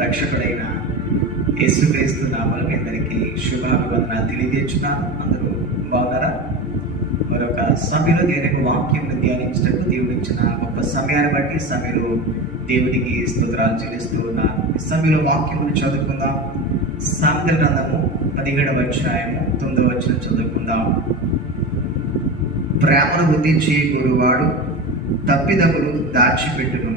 రక్షకుడైన యేసుక్రీస్తు నామములో మీ అందరికీ శుభాభివందనాలు తెలియజేస్తున్నాను. అందరూ బాగున్నారా? మరొక సమయంలో దేవుని యొక్క వాక్యంను ధ్యానించడానికి దేవుడు ఇచ్చిన గొప్ప సమయాన్ని బట్టి సమయంలో దేవునికి స్తోత్రాలు చెల్లిస్తూ ఉన్నాను. ఈ సమయంలో వాక్యమును చదువుకుందాం. సామెతల గ్రంథము 17వ అధ్యాయము 9వ వచనం చదువుకుందాం. ప్రేమను వృద్ధి చేయగోరువాడు తప్పిదములు దాచిపెట్టును,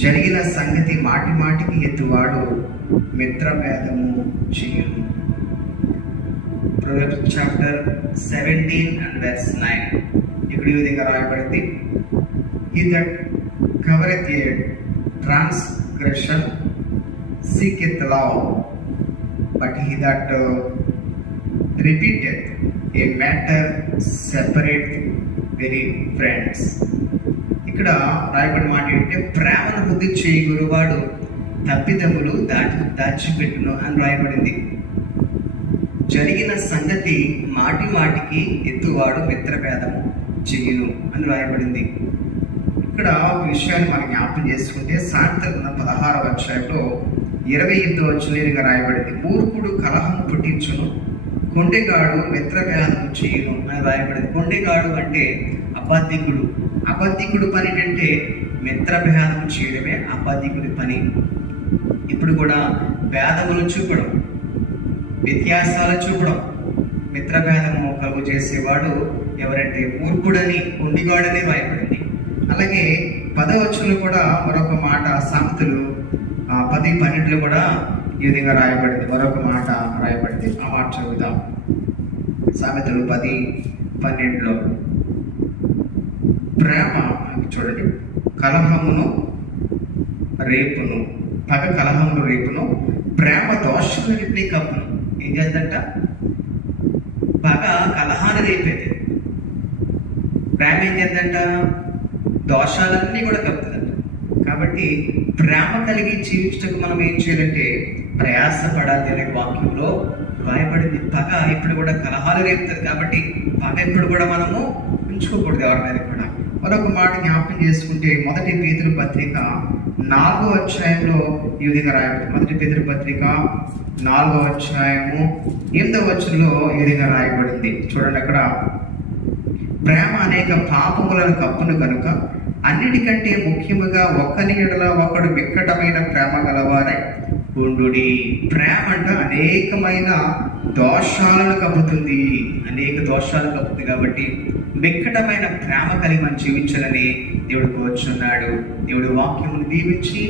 జరిగిన సంగతి మాటి మాటికి ఎత్తువాడు మిత్రభేదము చేయును. Proverbs chapter 17 and verse 9. ఇక్కడ ఈ విధంగా రాయబడింది: He that covereth a transgression seeketh law, but he that repeateth a matter separate very friends. ఇక్కడ రాయబడిన మాట ఏంటంటే, ప్రేమను వృద్ధి చేయగోరువాడు తప్పిదములు దాచిపెట్టును అని రాయబడింది. జరిగిన సంగతి మాటి మాటికి ఎత్తువాడు మిత్రభేదము చెయ్యును అని రాయబడింది. ఇక్కడ ఒక విషయాన్ని మనం జ్ఞాపకం చేసుకుంటే, సామెతల 16వ అధ్యాయంలో 28వ వచనంలో రాయబడింది: మూర్ఖుడు కలహము పుట్టించును, కొండెగాడు మిత్రభేదము చేయును అని రాయబడింది. కొండెగాడు అంటే అబద్ధికుడు. అబద్ధికుడు పని ఏంటంటే మిత్రభేదము చేయడమే అబద్ధికుడి పని. ఇప్పుడు కూడా భేదములు చూపడం, వ్యత్యాసాలు చూపడం, మిత్రభేదము కలుగు చేసేవాడు ఎవరంటే మూర్ఖుడని, కొండిగాడని రాయబడింది. అలాగే 10వ వచనంలో కూడా మరొక మాట, సామెతలు 10:12 కూడా ఈ విధంగా రాయబడింది. మరొక మాట రాయబడింది, ఆ మాట చదువుదాం. సామెతలు 10:12 ప్రేమ చూడండి, కలహమును రేపును, పగ కలహమును రేపును, ప్రేమ దోషములన్నిటినీ కప్పును. ఏం చేద్దంట? పగ కలహాన్ని రేపేది, ప్రేమ ఏం చేద్దంట? దోషాలన్నీ కూడా కప్పుతుందంట. కాబట్టి ప్రేమ కలిగి జీవించటకు మనం ఏం చేయాలంటే ప్రయాసపడాలి అనే వాక్యంలో రాయబడింది. పగ ఇప్పుడు కూడా కలహాలు రేపుతుంది. కాబట్టి పగ ఇప్పుడు కూడా మనము ఉంచుకోకూడదు ఎవరి మీద కూడా. మరొక మాట జ్ఞాపకం చేసుకుంటే, 1 పేతురు పత్రిక 4వ అధ్యాయంలో ఈ విధంగా రాయబడింది. 1 పేతురు పత్రిక 4వ అధ్యాయము 8వ వచనంలో ఈ విధంగా రాయబడింది. చూడండి, అక్కడ ప్రేమ అనేక పాపములను కప్పును కనుక అన్నిటికంటే ముఖ్యముగా ఒకరి ఎడల ఒకడు వికటమైన ప్రేమ గలవారై ఉండుడి. ప్రేమ అంటే అనేకమైన దోషాలను కప్పుతుంది, అనేక దోషాలు కప్పుతుంది. కాబట్టి వికటమైన ప్రేమ కలిగి మనం జీవించాలని దేవుడు కోరుచున్నాడు. దేవుడి వాక్యమును దీవించి